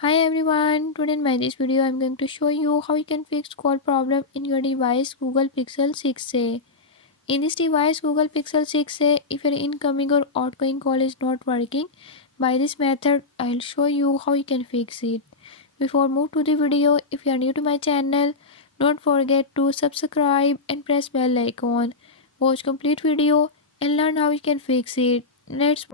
Hi everyone, today in my this video I'm going to show you how you can fix call problem in your device Google Pixel 6a. In this device Google Pixel 6a, if your incoming or outgoing call is not working, by this method I'll show you how you can fix it. Before move to the video, if you are new to my channel, don't forget to subscribe and press bell icon. Watch complete video and learn how you can fix it. Let's